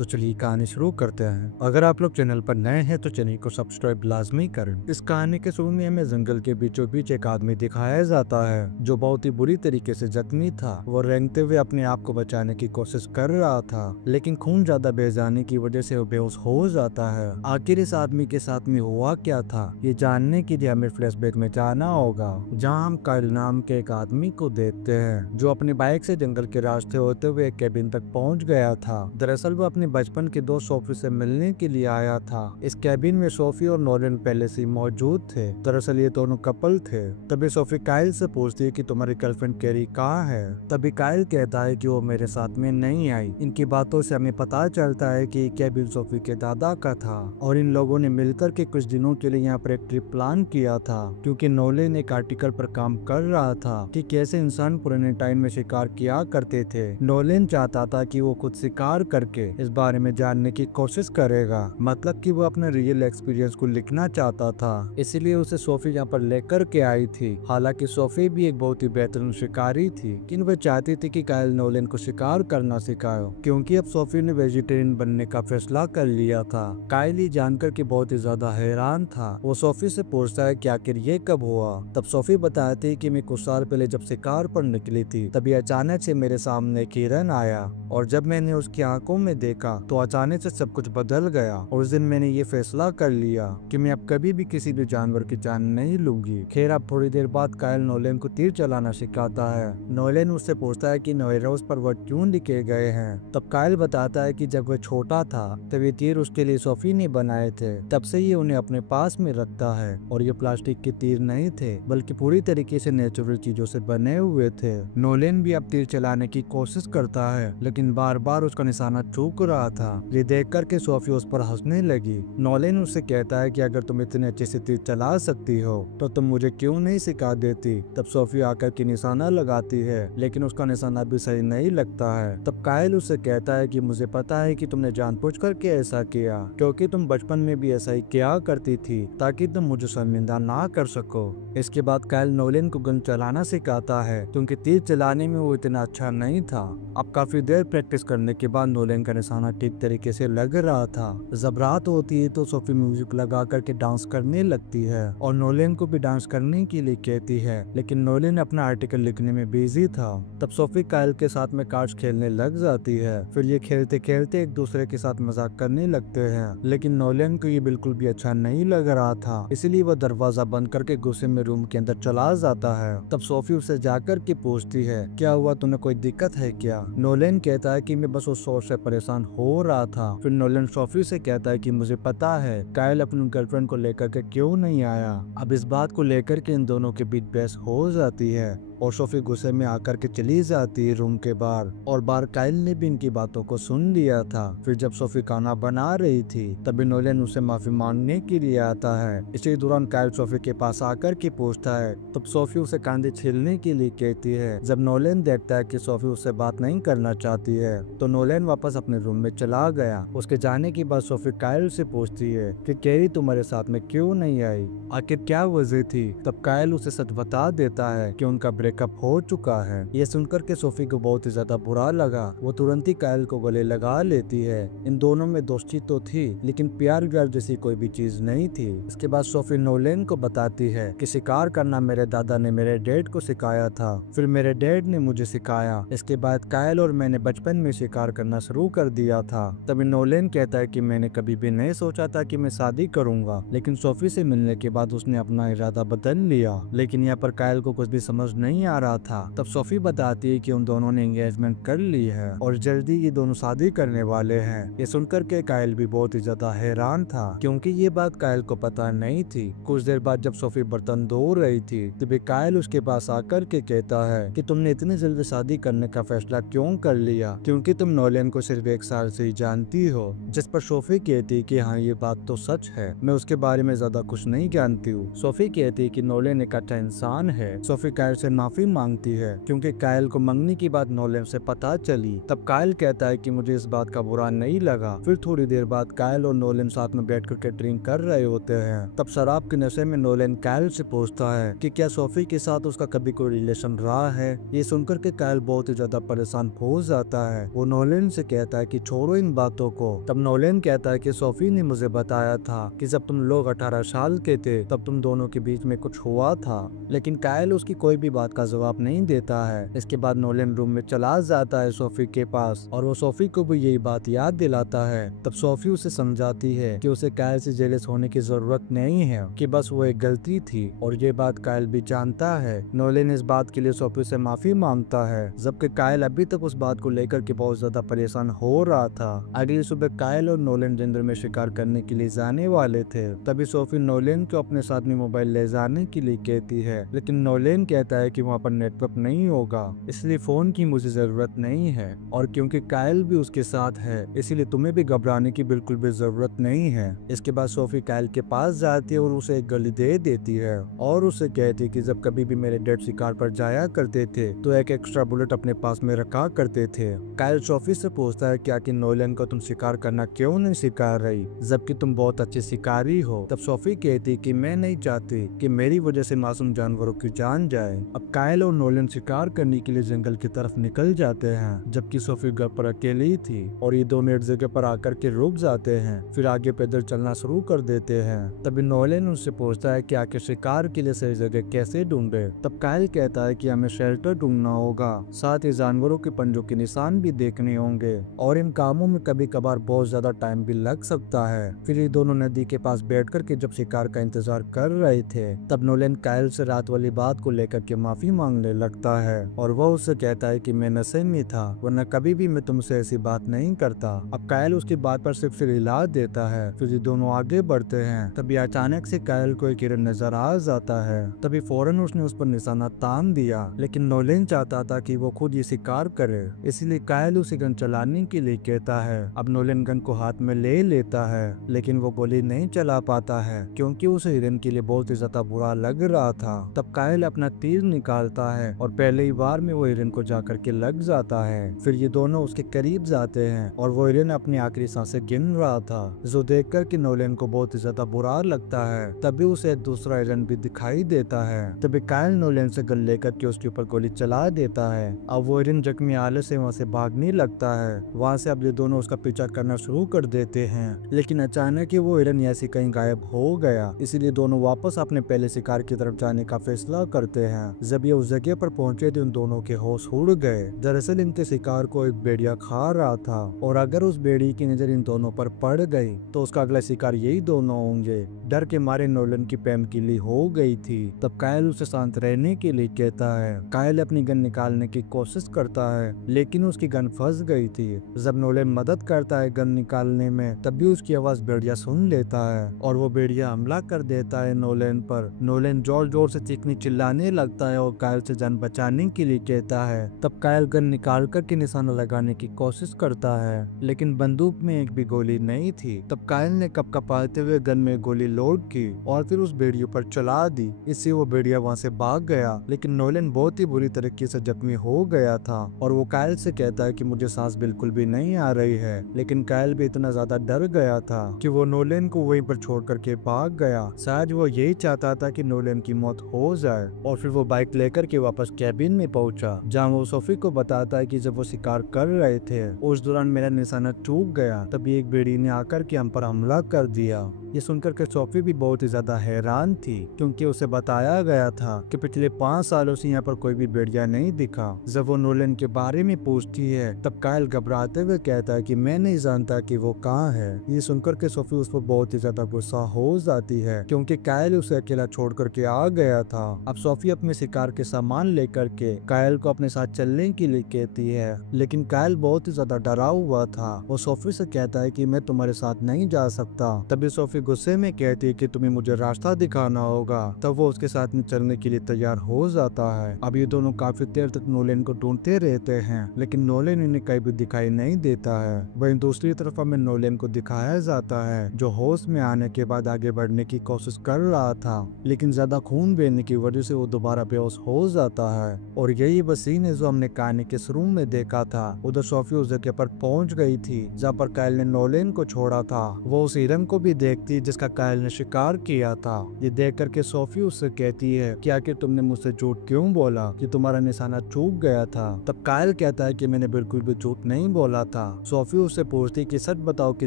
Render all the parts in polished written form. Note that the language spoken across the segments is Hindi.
तो चलिए कहानी शुरू करते हैं। अगर आप लोग चैनल पर नए हैं तो चैनल को सब्सक्राइब लाजमी करें। इस कहानी के शुरू में हमें जंगल के बीचों बीच एक आदमी दिखाया जाता है जो बहुत ही बुरी तरीके से जख्मी था। वो रेंगते हुए अपने आप को बचाने की कोशिश कर रहा था, लेकिन खून ज्यादा बह जाने की वजह से वो बेहोश हो जाता है। आखिर इस आदमी के साथ में हुआ क्या था, ये जानने के लिए हमें फ्लैशबैक में जाना होगा, जहाँ हम काइल नाम के एक आदमी को देखते हैं जो अपनी बाइक से जंगल के रास्ते होते हुए एक केबिन तक पहुंच गया था। दरअसल वो अपने बचपन के दोस्त सोफी से मिलने के लिए आया था। इस केबिन में सोफी और नोलन पहले से मौजूद थे। दरअसल ये दोनों कपल थे। तभी सोफी काइल से पूछती है कि तुम्हारी गर्लफ्रेंड कैरी कहाँ है। तभी काइल कहता है कि वो मेरे साथ में नहीं आई। इनकी बातों से हमें पता चलता है कि केबिन सोफी के दादा का था और इन लोगों ने मिलकर के कुछ दिनों के लिए यहाँ पर एक ट्रिप प्लान किया था, क्योंकि नोलन एक आर्टिकल पर काम कर रहा था कि कैसे इंसान पुराने टाइम में शिकार किया करते थे। नोलन चाहता था कि वो खुद शिकार करके इस बारे में जानने की कोशिश करेगा, मतलब कि वो अपने रियल एक्सपीरियंस को लिखना चाहता था। इसीलिए उसे सोफी यहाँ पर लेकर के आई थी। हालांकि सोफी भी एक बहुत ही बेहतरीन शिकारी थी, लेकिन वह चाहती थी कि काइल नोलन को शिकार करना सिखाए, क्योंकि अब सोफी ने वेजिटेरियन बनने का फैसला कर लिया था। काइल ये जानकर के बहुत ही ज्यादा हैरान था। वो सोफी से पूछता है कि आखिर ये कब हुआ। तब सोफी बताती है कि मैं कुछ साल पहले जब शिकार पर निकली थी, तभी अचानक से मेरे सामने एक हिरन आया और जब मैंने उसकी आंखों में देखा तो अचानक से सब कुछ बदल गया। और उस दिन मैंने ये फैसला कर लिया कि मैं अब कभी भी किसी भी जानवर की जान नहीं लूंगी। खैर अब थोड़ी देर बाद काइल नोलन को तीर चलाना सिखाता है। नोलन उससे पूछता है कि नोएरोस पर वह क्यों लिखे गए हैं। तब काइल बताता है कि जब वह छोटा था तब ये तीर उसके लिए सोफी ने बनाए थे, तब से ये उन्हें अपने पास में रखता है। और ये प्लास्टिक के तीर नहीं थे, बल्कि पूरी तरीके से नेचुरल चीजों से बने हुए थे। नोलन भी अब तीर चलाने की कोशिश करता है, लेकिन बार बार उसका निशाना चूक रहा था। ये देख कर के सोफी उस पर हंसने लगी। नोलन उससे कहता है कि अगर तुम इतने अच्छे से तीर चला सकती हो तो तुम मुझे क्यों नहीं सिखा देती। तब सोफी आकर के निशाना लगाती है, लेकिन उसका निशाना भी सही नहीं लगता है। तब काइल उससे कहता है कि मुझे पता है कि तुमने जानबूझ करके ऐसा किया, क्योंकि तुम बचपन में भी ऐसा ही किया करती थी ताकि तुम मुझे शर्मिंदा ना कर सको। इसके बाद काइल नोलन को गन चलाना सिखाता है, क्योंकि तीर चलाने में वो इतना अच्छा नहीं था। अब काफी देर प्रैक्टिस करने के बाद नोलन का निशाना ठीक तरीके से लग रहा था। जब रात होती है तो सोफी म्यूजिक लगा करके डांस करने लगती है और नोलन को भी डांस करने के लिए कहती है, लेकिन नोलन अपना आर्टिकल लिखने में बिजी था। तब सोफी काइल के साथ में कार्ड्स खेलने लग जाती है। फिर ये खेलते खेलते एक दूसरे के साथ मजाक करने लगते हैं, लेकिन नोलन को ये बिल्कुल भी अच्छा नहीं लग रहा था। इसलिए वह दरवाजा बंद करके गुस्से में रूम के अंदर चला जाता है। तब सोफी उसे जाकर के पूछती है, क्या हुआ, तुम्हें कोई दिक्कत है क्या। नोलन कहता है कि मैं बस उस शोर से परेशान हो रहा था। फिर नोलन सोफी से कहता है कि मुझे पता है काइल अपनी गर्लफ्रेंड को लेकर के क्यों नहीं आया। अब इस बात को लेकर के इन दोनों के बीच बहस हो जाती है और सोफी गुस्से में आकर के चली जाती है रूम के बाहर। और बाहर काइल ने भी इनकी बातों को सुन लिया था। फिर जब सोफी खाना बना रही थी तभी नोलन उसे माफी मांगने के लिए आता है। इसी दौरान काइल सोफी के पास आकर के पूछता है। तब सोफी उसे कांधे छीलने के लिए कहती है। जब नोलन देखता है कि सोफी उससे बात नहीं करना चाहती है तो नोलन वापस अपने रूम में चला गया। उसके जाने के बाद सोफी काइल से पूछती है कि कैरी तुम्हारे साथ में क्यों नहीं आई, आखिर क्या वजह थी। तब काइल उसे सच बता देता है कि उनका ब्रेकअप हो चुका है। ये सुनकर के सोफी को बहुत ही ज्यादा बुरा लगा। वो तुरंत ही काइल को गले लगा लेती है। इन दोनों में दोस्ती तो थी, लेकिन प्यार व्यार जैसी कोई भी चीज नहीं थी। इसके बाद सोफी नोलन को बताती है कि शिकार करना मेरे दादा ने मेरे डैड को सिखाया था, फिर मेरे डैड ने मुझे सिखाया। इसके बाद काइल और मैंने बचपन में शिकार करना शुरू कर दिया था। तभी नोलन कहता है कि मैंने कभी भी नहीं सोचा था कि मैं शादी करूंगा, लेकिन सोफी से मिलने के बाद उसने अपना इरादा बदल लिया। लेकिन यहाँ पर काइल को कुछ भी समझ नहीं आ रहा था। तब सोफी बताती है कि उन दोनों ने एंगेजमेंट कर ली है और जल्दी ये दोनों शादी करने वाले हैं। ये सुनकर के काइल भी बहुत ही ज्यादा हैरान था, क्योंकि ये बात काइल को पता नहीं थी। कुछ देर बाद जब सोफी बर्तन धो रही थी तभी काइल उसके पास आकर के कहता है कि तुमने इतनी जल्दी शादी करने का फैसला क्यों कर लिया, क्योंकि तुम नोलन को सिर्फ एक साल से ही जानती हो। जिस पर सोफी कहती कि हाँ ये बात तो सच है, मैं उसके बारे में ज्यादा कुछ नहीं जानती हूँ। सोफी कहती कि नोलन एक अच्छा इंसान है। सोफी काइल से माफी मांगती है क्योंकि कायल को मंगनी की बात नोलन से पता चली। तब कायल कहता है कि मुझे इस बात का बुरा नहीं लगा। फिर थोड़ी देर बाद कायल और नोलन साथ में बैठ कर ड्रिंक कर रहे होते हैं। तब शराब के नशे में नोलन कायल से पूछता है कि क्या सोफी के साथ उसका कभी कोई रिलेशन रहा है। ये सुनकर के कायल बहुत ही ज्यादा परेशान हो जाता है। वो नोलन से कहता है कि छोड़ो इन बातों को। तब नोलन कहता है कि सोफी ने मुझे बताया था कि जब तुम लोग 18 साल के थे तब तुम दोनों के बीच में कुछ हुआ था, लेकिन कायल उसकी कोई भी बात का जवाब नहीं देता है। इसके बाद नोलन रूम में चला जाता है सोफी के पास और वो सोफी को भी यही बात याद दिलाता है। तब सोफी उसे समझाती है कि उसे कायल से जेलस होने की जरूरत नहीं है, कि बस वो एक गलती थी और ये बात कायल भी जानता है। नोलन इस बात के लिए सोफी से माफी मांगता है, जबकि कायल अभी तक उस बात को लेकर के बहुत ज्यादा परेशान हो रहा था। अगली सुबह कायल और नोलन जंगल में शिकार करने के लिए जाने वाले थे। तभी सोफी नोलन को अपने साथ में मोबाइल ले जाने के लिए कहती है, लेकिन नोलन कहता है कि वहाँ पर नेटवर्क नहीं होगा, इसलिए फोन की मुझे जरूरत नहीं है, और क्योंकि कायल भी उसके साथ है इसलिए तुम्हें भी घबराने की बिल्कुल भी जरूरत नहीं है। इसके बाद सोफी कायल के पास जाती है और उसे एक गली दे देती है और उसे कहती है कि जब कभी भी मेरे डैड शिकार पर जाया करते थे तो एक एक्स्ट्रा बुलेट अपने पास में रखा करते थे। कायल सोफी से पूछता है क्या कि नोलन को तुम शिकार करना क्यों नहीं सिखा रही, जबकि तुम बहुत अच्छी शिकारी हो। तब सोफी कहती कि मैं नहीं चाहती कि मेरी वजह से मासूम जानवरों की जान जाए। अब कायल और नोलन शिकार करने के लिए जंगल की तरफ निकल जाते हैं, जबकि सोफी घर पर अकेली थी और ये दोनों एक जगह पर आकर के रुक जाते हैं, फिर आगे पैदल चलना शुरू कर देते हैं। तभी नोलन उससे पूछता है कि आखिर शिकार के लिए सही जगह कैसे ढूंढे। तब कायल कहता है कि हमें शेल्टर ढूंढना होगा, साथ ही जानवरों के पंजों के निशान भी देखने होंगे और इन कामों में कभी कभार बहुत ज्यादा टाइम भी लग सकता है। फिर ये दोनों नदी के पास बैठ कर के जब शिकार का इंतजार कर रहे थे तब नोलन कायल से रात वाली बात को लेकर के माफी मांगने लगता है और वह उससे कहता है कि मैं नशे में था, वरना कभी भी मैं तुमसे ऐसी बात नहीं करता। अब कायल उसकी बात पर सिर्फ हिला देता है। फिर ये दोनों आगे बढ़ते हैं। तभी अचानक से कायल को एक हिरन नजर आ जाता है। तभी फौरन उसने उस पर निशाना तान दिया, लेकिन नोलन चाहता था कि वो खुद ये शिकार करे, इसलिए कायल उसे गन चलाने के लिए कहता है। अब नोलन गन को हाथ में ले लेता है, लेकिन वो गोली नहीं चला पाता है क्योंकि उसे हिरन के लिए बहुत ही ज्यादा बुरा लग रहा था। तब कायल अपना तीर निकालता है और पहले ही बार में वो हिरन को जाकर के लग जाता है। फिर ये दोनों उसके करीब जाते हैं और वो हिरन अपनी आखिरी सांसें गिन रहा था, जो देखकर कि नोलन को बहुत ही ज्यादा बुरा लगता है। तभी उसे दूसरा हिरन भी दिखाई देता है। तभी कायल नोलन से गन लेकर के उसके ऊपर गोली चला देता है। अब वो हिरन जख्मी हालत से वहाँ से भागने लगता है। वहाँ से अब ये दोनों उसका पीछा करना शुरू कर देते हैं, लेकिन अचानक ही वो हिरन ऐसे कहीं गायब हो गया, इसलिए दोनों वापस अपने पहले शिकार की तरफ जाने का फैसला करते हैं। जब ये उस जगह पर पहुंचे तो उन दोनों के होश उड़ गए। दरअसल इनके शिकार को एक भेड़िया खा रहा था और अगर उस भेड़ी की नजर इन दोनों पर पड़ गई तो उसका अगला शिकार यही दोनों होंगे। डर के मारे नोलन की पैम गिली हो गई थी। तब कायल उसे शांत रहने के लिए कहता है। कायल अपनी गन निकालने की कोशिश करता है, लेकिन उसकी गन फंस गई थी। जब नोलन मदद करता है गन निकालने में, तब भी उसकी आवाज भेड़िया सुन लेता है और वो भेड़िया हमला कर देता है नोलन पर। नोलन जोर जोर से चीखने चिल्लाने लगता है और कायल से जान बचाने के लिए कहता है। तब कायल गन निकाल कर के निशाना लगाने की कोशिश करता है, लेकिन बंदूक में एक भी गोली नहीं थी। तब कायल ने कपकपाते हुए गन में गोली लोड की और फिर उस भेड़ियों पर चला दी। इससे वो भेड़िया वहाँ से भाग गया, लेकिन नोलन बहुत ही बुरी तरीके से जख्मी हो गया था और वो कायल से कहता है कि मुझे सांस बिल्कुल भी नहीं आ रही है। लेकिन कायल भी इतना ज्यादा डर गया था कि वो नोलन को वहीं पर छोड़ करके भाग गया। शायद वो यही चाहता था कि नोलन की मौत हो जाए। और फिर वो बाइक लेकर के वापस कैबिन में पहुंचा, जहाँ वो सोफी को बताता है कि जब वो शिकार कर रहे थे उस दौरान मेरा निशाना चूक गया, तभी एक भेड़ी ने आकर के हम पर हमला कर दिया। ये सुनकर के सोफी भी बहुत ही ज्यादा हैरान थी, क्योंकि उसे बताया गया था कि पिछले 5 सालों से यहाँ पर कोई भी भेड़िया नहीं दिखा। जब वो नोलन के बारे में पूछती है तब कायल घबराते हुए कहता है कि मैं नहीं जानता कि वो कहाँ है। ये सुनकर के सोफी उस पर बहुत ही ज्यादा गुस्सा हो जाती है, क्योंकि कायल उसे अकेला छोड़ करके आ गया था। अब सोफी अपने शिकार के सामान लेकर के कायल को अपने साथ चलने के लिए कहती है, लेकिन कायल बहुत ही ज्यादा डरा हुआ था। वो सोफी से कहता है कि मैं तुम्हारे साथ नहीं जा सकता। तभी सोफी सोफी गुस्से में कहती है कि तुम्हें मुझे रास्ता दिखाना होगा। तब वो उसके साथ में चलने के लिए तैयार हो जाता है। अब ये दोनों काफी देर तक नोलेन को ढूंढते रहते हैं, लेकिन नोलेन इन्हें कहीं भी दिखाई नहीं देता है। वहीं दूसरी तरफ हमें नोलेन को दिखाया जाता है जो होश में आने के बाद आगे बढ़ने की कोशिश कर रहा था, लेकिन ज्यादा खून बहने की वजह से वो दोबारा बेहोश हो जाता है। और यही वो सीन है जो हमने कहानी के शुरू में देखा था। उधर सोफी उस जगह पर पहुंच गई थी जहाँ पर कायल ने नोलेन को छोड़ा था। वो उस हिरन को भी देखती जिसका कायल ने शिकार किया था। ये देख करके सोफी उससे कहती है कि आखिर तुमने मुझसे झूठ क्यों बोला कि तुम्हारा निशाना चूक गया था। तब कायल कहता है कि मैंने बिल्कुल भी झूठ नहीं बोला था। सोफी उससे पूछती कि सच बताओ कि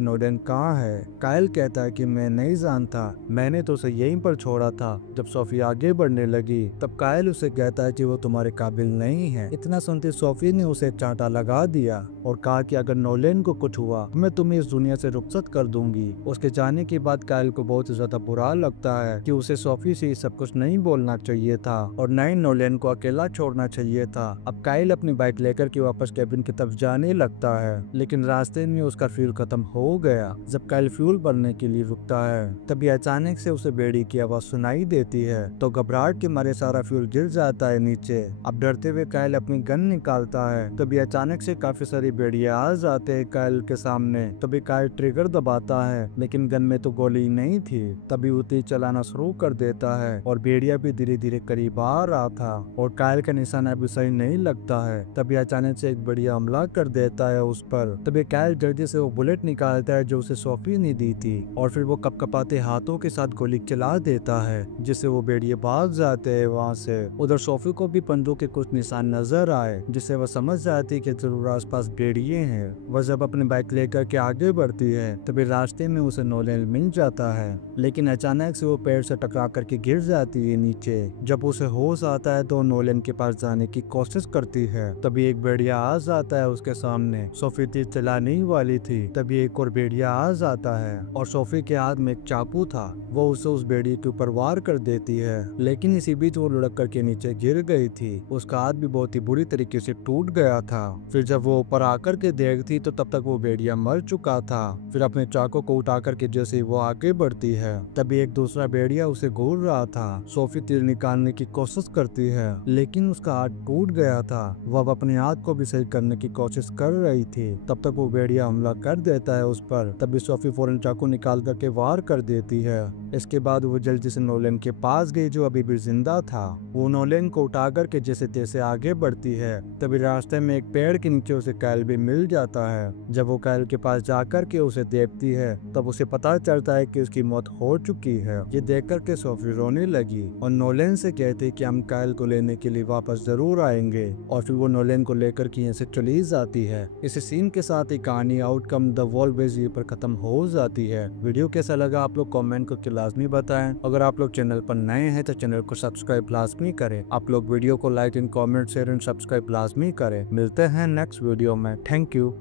नोलेन कहाँ है। कायल कहता है कि मैं नहीं जानता, मैंने तो उसे यहीं पर छोड़ा था। जब सोफी आगे बढ़ने लगी तब कायल उसे कहता है कि वो तुम्हारे काबिल नहीं है। इतना सुनते सोफी ने उसे चांटा लगा दिया और कहा कि अगर नोलेन को कुछ हुआ मैं तुम्हें इस दुनिया से रुखसत कर दूंगी। उसके जाने के बाद कायल को बहुत ज्यादा बुरा लगता है कि उसे सोफी से सब कुछ नहीं बोलना चाहिए था और न ही नोलेन को अकेला छोड़ना चाहिए था। अब कायल अपनी बाइक लेकर के वापस कैबिन की तरफ जाने लगता है, लेकिन रास्ते में उसका फ्यूल खत्म हो गया। जब कायल फ्यूल भरने के लिए रुकता है तभी अचानक से उसे बेड़ी की आवाज सुनाई देती है, तो घबराहट के मारे सारा फ्यूल गिर जाता है नीचे। अब डरते हुए कायल अपनी गन निकालता है, तभी अचानक से काफी सारी बेड़ियां आ जाते हैं कायल के सामने। तभी कायल ट्रिगर दबाता है, लेकिन गन में तो गोली नहीं थी। तभी वो तीर चलाना शुरू कर देता है और बेड़िया भी धीरे धीरे करीब आ रहा था और कायल का निशाना भी सही नहीं लगता है। तभी अचानक से एक बढ़िया हमला कर देता है उस पर। तभी कायल जल्दी से वो बुलेट निकालता है जो उसे सोफी ने दी थी और फिर वो कपकपाते हाथों के साथ गोली चला देता है, जिससे वो बेड़िए भाग जाते हैं वहाँ से। उधर सोफी को भी पंजों के कुछ निशान नजर आए, जिससे वह समझ जाती है कि जरूर आसपास बेड़िए हैं। वह जब अपनी बाइक लेकर के आगे बढ़ती है तभी रास्ते में उसे नोलेन मिल जाता है, लेकिन अचानक से वो पेड़ से टकरा करके गिर जाती है नीचे। जब उसे होश आता है तो नोलेन के पास जाने की कोशिश करती है। तभी एक बेड़िया आ जाता है उसके सामने। सोफी तीर चलाने ही वाली थी, तभी एक और बेड़िया आ जाता है और सोफी के हाथ में एक चाकू था। वो उसे उस बेड़िए के ऊपर वार कर देती है, लेकिन इसी बीच वो लुढ़क करके नीचे गिर गई थी। उसका हाथ भी बहुत ही बुरी तरीके से टूट गया था। फिर जब वो ऊपर आकर के देखती तो तब तक वो बेड़िया मर चुका था। फिर अपने चाकू को उठा करके जैसे ही वो आगे बढ़ती है तभी एक दूसरा बेड़िया उसे घूर रहा था। सोफी तीर निकालने की कोशिश करती है, लेकिन उसका हाथ टूट गया था। वह अपने हाथ को भी सही करने की कोशिश कर रही थी, तब तक वो बेड़िया हमला कर देता है उस पर। तभी सोफी फौरन चाकू निकाल करके वार कर देती है। इसके बाद वो जल्दी से नोलेन के पास गई जो अभी भी जिंदा था। वो नोलेन को उठा करके जैसे तैसे आगे बढ़ती है। तभी रास्ते में एक पेड़ के नीचे उसे कायल भी मिल जाता है। जब वो कायल के पास जाकर के उसे देखती है तब उसे पता चलता है कि उसकी मौत हो चुकी है। ये देख करके सोफी रोने लगी और नोलेन से कहती कि हम कायल को लेने के लिए वापस जरूर आएंगे, और फिर वो नोलेन को लेकर के यहाँ से चली जाती है। इस सीन के साथ ही कहानी आउटकम द वॉलवेज ये पर खत्म हो जाती है। वीडियो कैसा लगा आप लोग कमेंट करके लाजमी बताएं। अगर आप लोग चैनल पर नए हैं तो चैनल को सब्सक्राइब लाजमी करें। आप लोग वीडियो को like and comment share and subscribe लाजमी करें। मिलते हैं नेक्स्ट वीडियो में। Thank you.